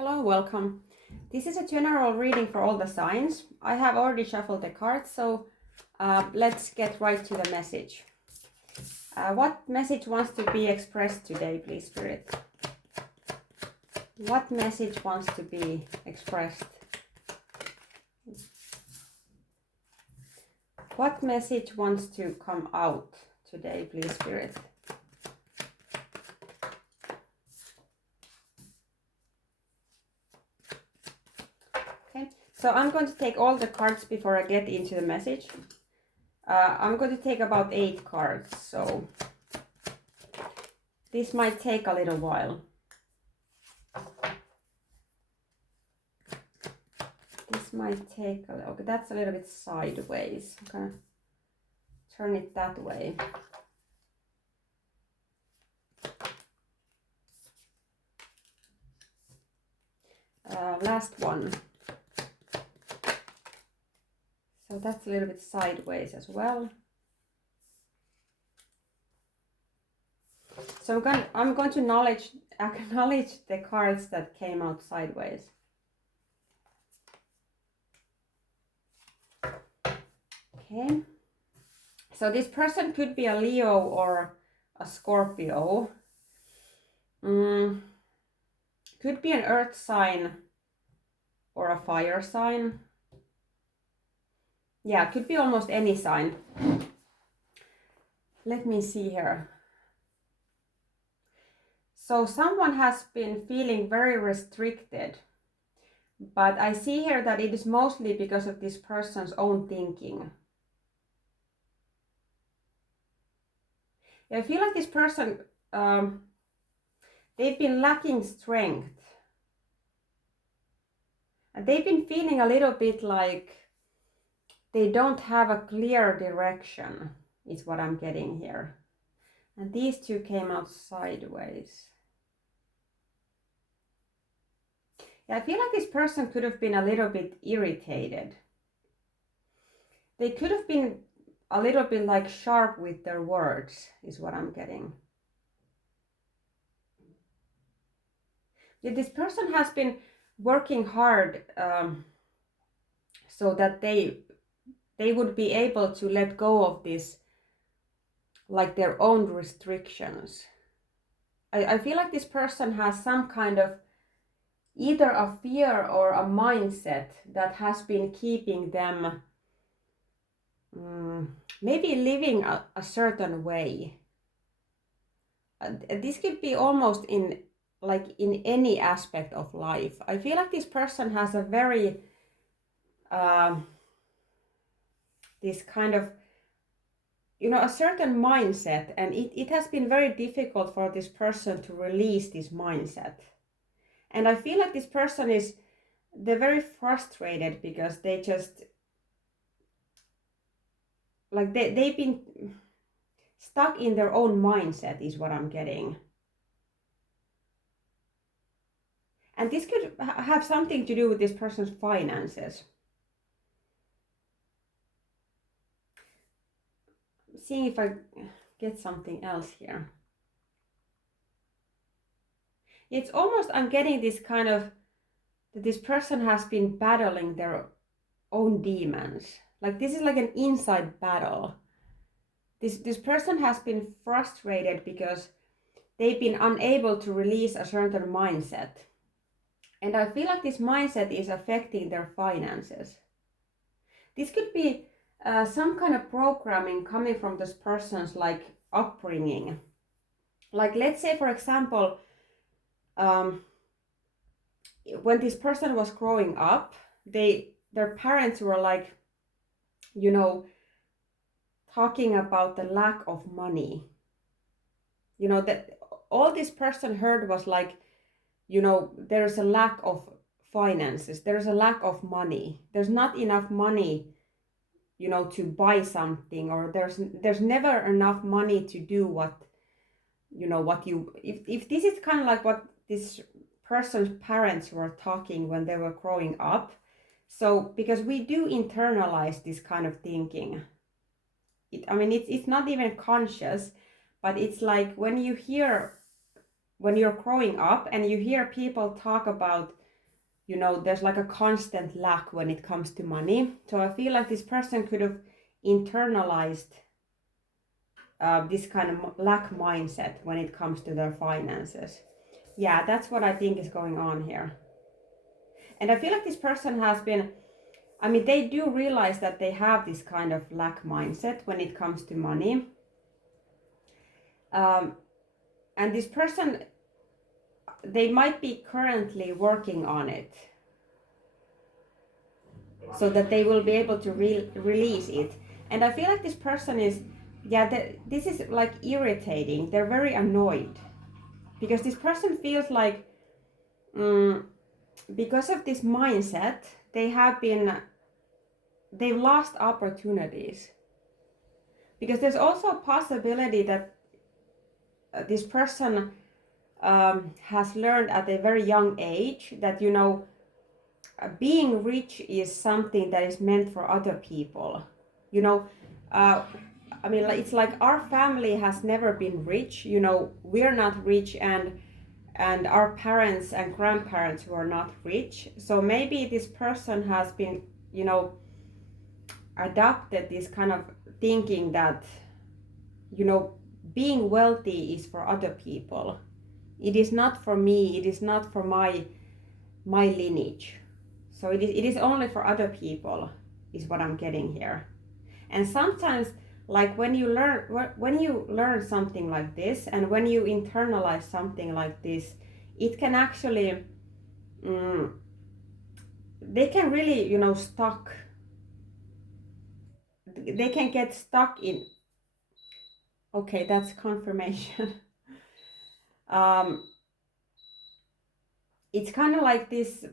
Hello, welcome. This is a general reading for all the signs. I have already shuffled the cards, so let's get right to the message. What message wants to be expressed today, please, Spirit? What message wants to be expressed? What message wants to come out today, please, Spirit? Okay, so I'm going to take all the cards before I get into the message. I'm going to take about 8 cards, so this might take a little while. This might take a little, okay, that's a little bit sideways. I'm gonna turn it that way. Last one. So that's a little bit sideways as well. So I'm going to acknowledge the cards that came out sideways. Okay. So this person could be a Leo or a Scorpio. Could be an earth sign or a fire sign. Yeah, could be almost any sign. Let me see here. So someone has been feeling very restricted, but I see here that it is mostly because of this person's own thinking. I feel like this person, they've been lacking strength. And they've been feeling a little bit like they don't have a clear direction, is what I'm getting here. And these two came out sideways. Yeah, I feel like this person could have been a little bit irritated. They could have been a little bit like sharp with their words, is what I'm getting. Yeah, this person has been working hard so that they would be able to let go of this, like their own restrictions. I feel like this person has some kind of either a fear or a mindset that has been keeping them maybe living a certain way. This could be almost in any aspect of life. I feel like this person has a very this kind of, a certain mindset, and it has been very difficult for this person to release this mindset. And I feel like this person they're very frustrated because they just, like they've been stuck in their own mindset, is what I'm getting. And this could have something to do with this person's finances. Seeing if I get something else here. It's almost, I'm getting this kind of, that this person has been battling their own demons. Like this is like an inside battle. This person has been frustrated because they've been unable to release a certain mindset. And I feel like this mindset is affecting their finances. This could be some kind of programming coming from this person's like upbringing. Like let's say, for example, when this person was growing up, their parents were like, talking about the lack of money. That all this person heard was like, there's a lack of finances, there's a lack of money, there's not enough money, to buy something, or there's never enough money to do what if this is kind of like what this person's parents were talking when they were growing up. So because we do internalize this kind of thinking, it's not even conscious, but it's like when you're growing up and you hear people talk about you know, there's like a constant lack when it comes to money. So I feel like this person could have internalized this kind of lack mindset when it comes to their finances. Yeah, that's what I think is going on here. And I feel like this person has been, I mean, they do realize that they have this kind of lack mindset when it comes to money. And this person, they might be currently working on it so that they will be able to release it. And I feel like this person is, this is like irritating. They're very annoyed because this person feels like, because of this mindset, they've lost opportunities. Because there's also a possibility that this person has learned at a very young age that, you know, being rich is something that is meant for other people. You know, I mean, it's like our family has never been rich. You know, we're not rich, and our parents and grandparents were not rich. So maybe this person has been, you know, adopted this kind of thinking that, you know, being wealthy is for other people. It is not for me. It is not for my lineage. So it is only for other people, is what I'm getting here. And sometimes, like when you learn something like this, and when you internalize something like this, it can actually, they can really, you know, they can get stuck in, okay, that's confirmation. It's kind of like this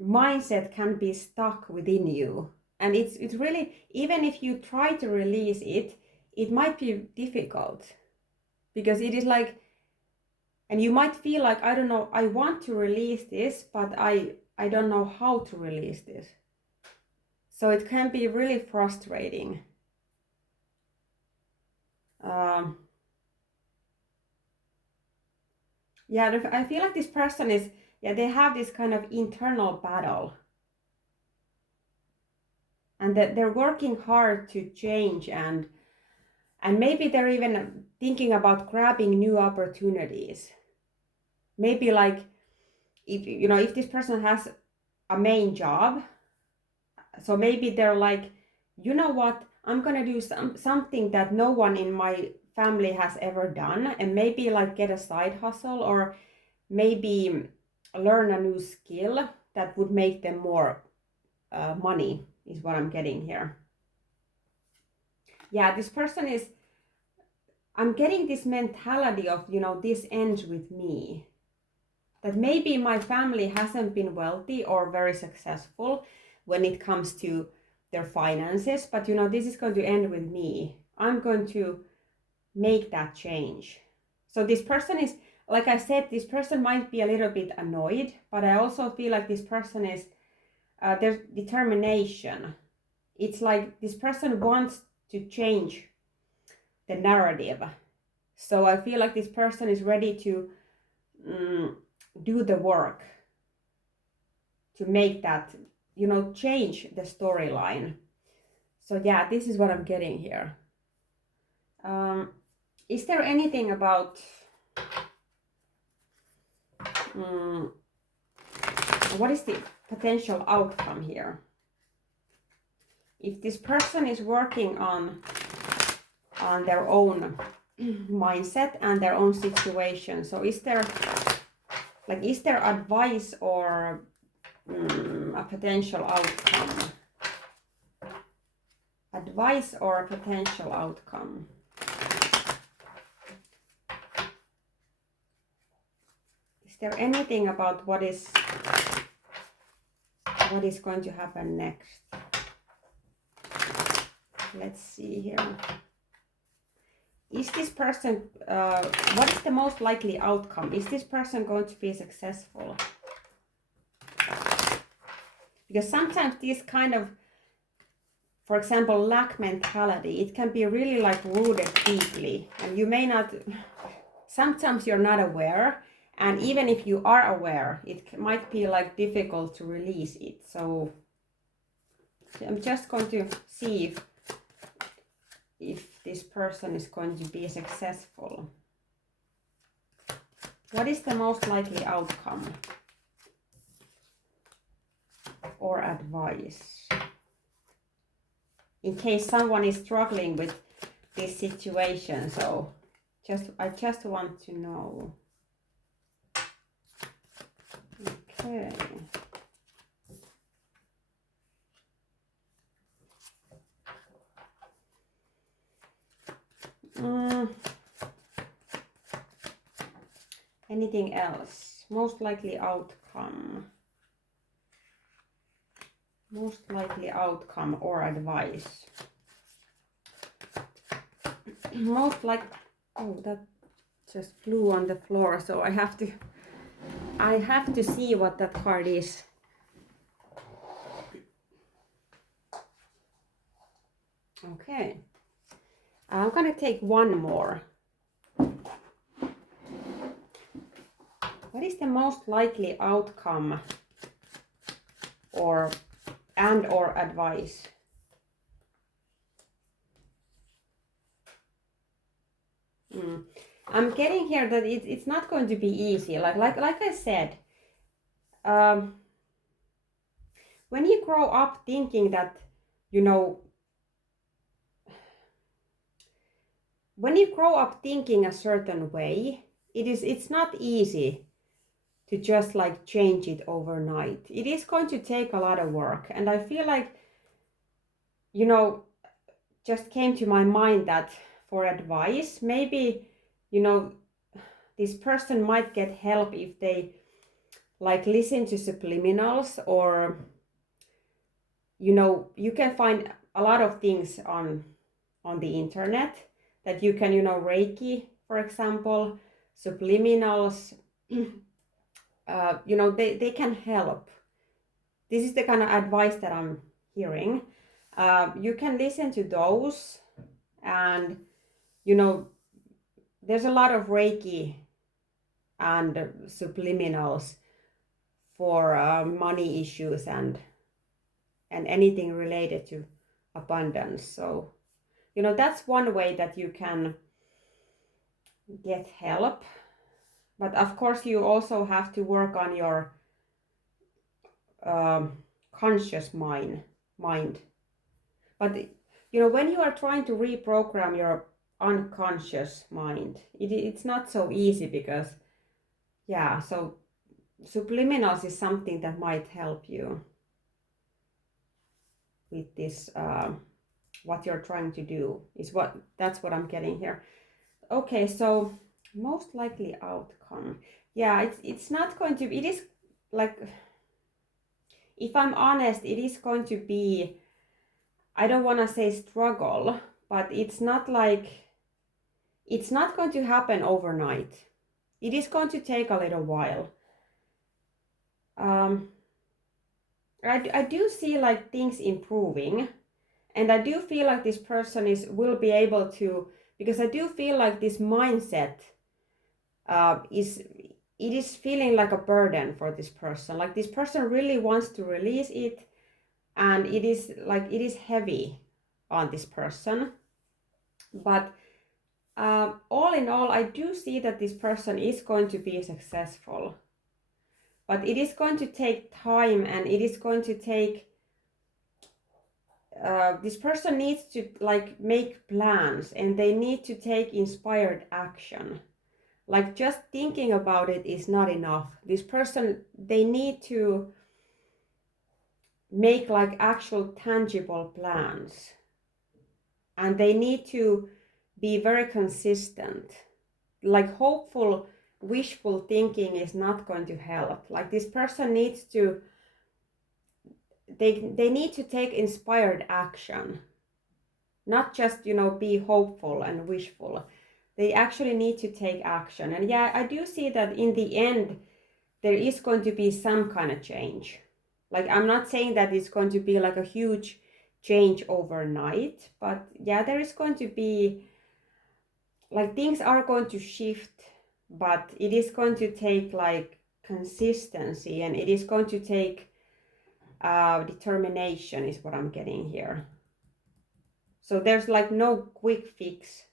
mindset can be stuck within you, and it's really, even if you try to release it, it might be difficult, because it is like, and you might feel like, I don't know, I want to release this, but I don't know how to release this. So it can be really frustrating. Yeah, I feel like this person is, they have this kind of internal battle, and that they're working hard to change, and maybe they're even thinking about grabbing new opportunities. Maybe like, if you know, if this person has a main job, so maybe they're like, you know what, I'm gonna do something that no one in my family has ever done, and maybe like get a side hustle, or maybe learn a new skill that would make them more money, is what I'm getting here. Yeah, this person is, I'm getting this mentality of, you know, this ends with me. That maybe my family hasn't been wealthy or very successful when it comes to their finances, but, you know, this is going to end with me. I'm going to make that change. So this person is, like I said, this person might be a little bit annoyed, but I also feel like this person is, there's determination. It's like this person wants to change the narrative. So I feel like this person is ready to do the work to make that, you know, change the storyline. So yeah, this is what I'm getting here. Is there anything about what is the potential outcome here? If this person is working on their own mindset and their own situation, so is there advice or a potential outcome? Advice or a potential outcome? Is there anything about what is going to happen next? Let's see here. Is this person, what is the most likely outcome? Is this person going to be successful? Because sometimes this kind of, for example, lack mentality, it can be really like rooted deeply, and you may not, sometimes you're not aware, And even if you are aware, it might be like difficult to release it. So I'm just going to see if this person is going to be successful. What is the most likely outcome or advice? In case someone is struggling with this situation, so I just want to know. Okay. Anything else? Most likely outcome. Most likely outcome or advice. Most like, oh, that just flew on the floor, so I have to see what that card is. Okay. I'm gonna take one more. What is the most likely outcome or advice? I'm getting here that it's not going to be easy. Like I said, when you grow up thinking that, you know, when you grow up thinking a certain way, it's not easy to just like change it overnight. It is going to take a lot of work. And I feel like, you know, just came to my mind that for advice, maybe, you know, this person might get help if they like listen to subliminals, or, you know, you can find a lot of things on the internet that you can, you know, Reiki, for example, subliminals, you know, they can help. This is the kind of advice that I'm hearing. You can listen to those, and, you know, there's a lot of Reiki and subliminals for money issues and anything related to abundance. So, you know, that's one way that you can get help. But of course, you also have to work on your conscious mind. But, you know, when you are trying to reprogram your unconscious mind, it's not so easy because, yeah, so subliminals is something that might help you with this, what you're trying to do, that's what I'm getting here. Okay, so most likely outcome. Yeah, it's not going to, it is like, if I'm honest, it is going to be, I don't want to say struggle, but it's not like, it's not going to happen overnight. It is going to take a little while. I do see like things improving, and I do feel like this person will be able to, because I do feel like this mindset is feeling like a burden for this person. Like this person really wants to release it, and it is heavy on this person. But all in all, I do see that this person is going to be successful. But it is going to take time, and it is going to take, this person needs to like make plans, and they need to take inspired action. Like just thinking about it is not enough. This person, they need to make like actual tangible plans, and they need to be very consistent. Like hopeful, wishful thinking is not going to help. Like this person needs to, they need to take inspired action, not just, you know, be hopeful and wishful. They actually need to take action. And yeah, I do see that in the end there is going to be some kind of change. Like I'm not saying that it's going to be like a huge change overnight, but yeah, there is going to be, like, things are going to shift but it is going to take like consistency, and it is going to take determination is what I'm getting here. So there's like no quick fix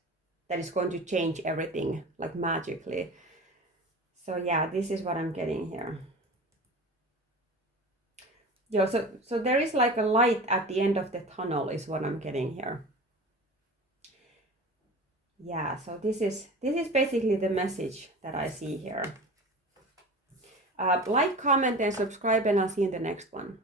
that is going to change everything like magically. So yeah, this is what I'm getting here. Yeah, so there is like a light at the end of the tunnel is what I'm getting here. Yeah, so this is basically the message that I see here. Like, comment, and subscribe, and I'll see you in the next one.